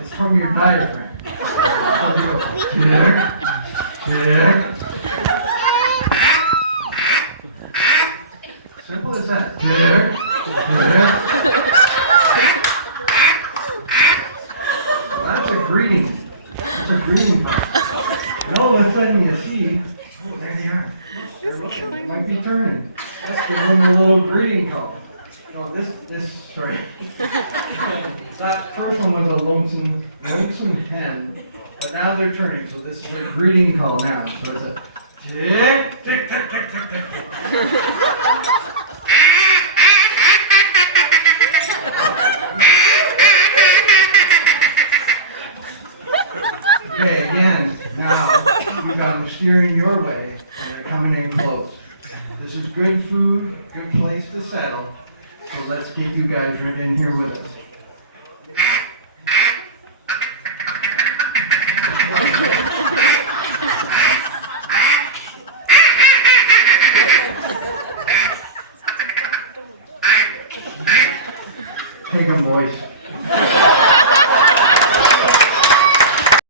It's from your diaphragm. So you go tick, tick. Simple as that. Tick, tick. That's a greeting. That's a greeting call. And all of a sudden you see, oh, there they are. They're looking. They might be turning. Let's give them a little greeting call. No, sorry. That first one was a lonesome hen, but now they're turning, so this is a greeting call now. So it's a tick, tick, tick, tick, tick, tick. Okay, again, now you got them steering your way, and they're coming in close. This is good food, good place to settle. So let's get you guys right in here with us. Take them, boys.